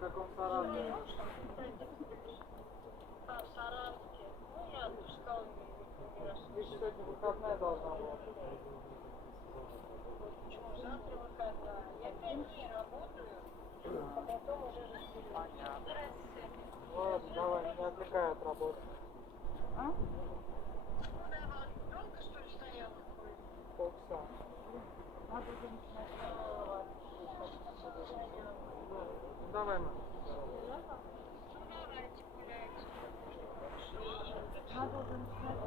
В каком Саратове? А, в Саратове. Ну, я в школе не росла. Ты же сегодня выходная должна была. Почему? Завтра выходная. Я 5 дней работаю, а потом уже распределю. Ладно, давай, не отвлекай от работы. А? Ну, давай. Долго, что ли, стояла? Полчаса. Надо уже начинать разговаривать. Ну, давай, мам. Ну, давайте гуляйте. Надо уже начинать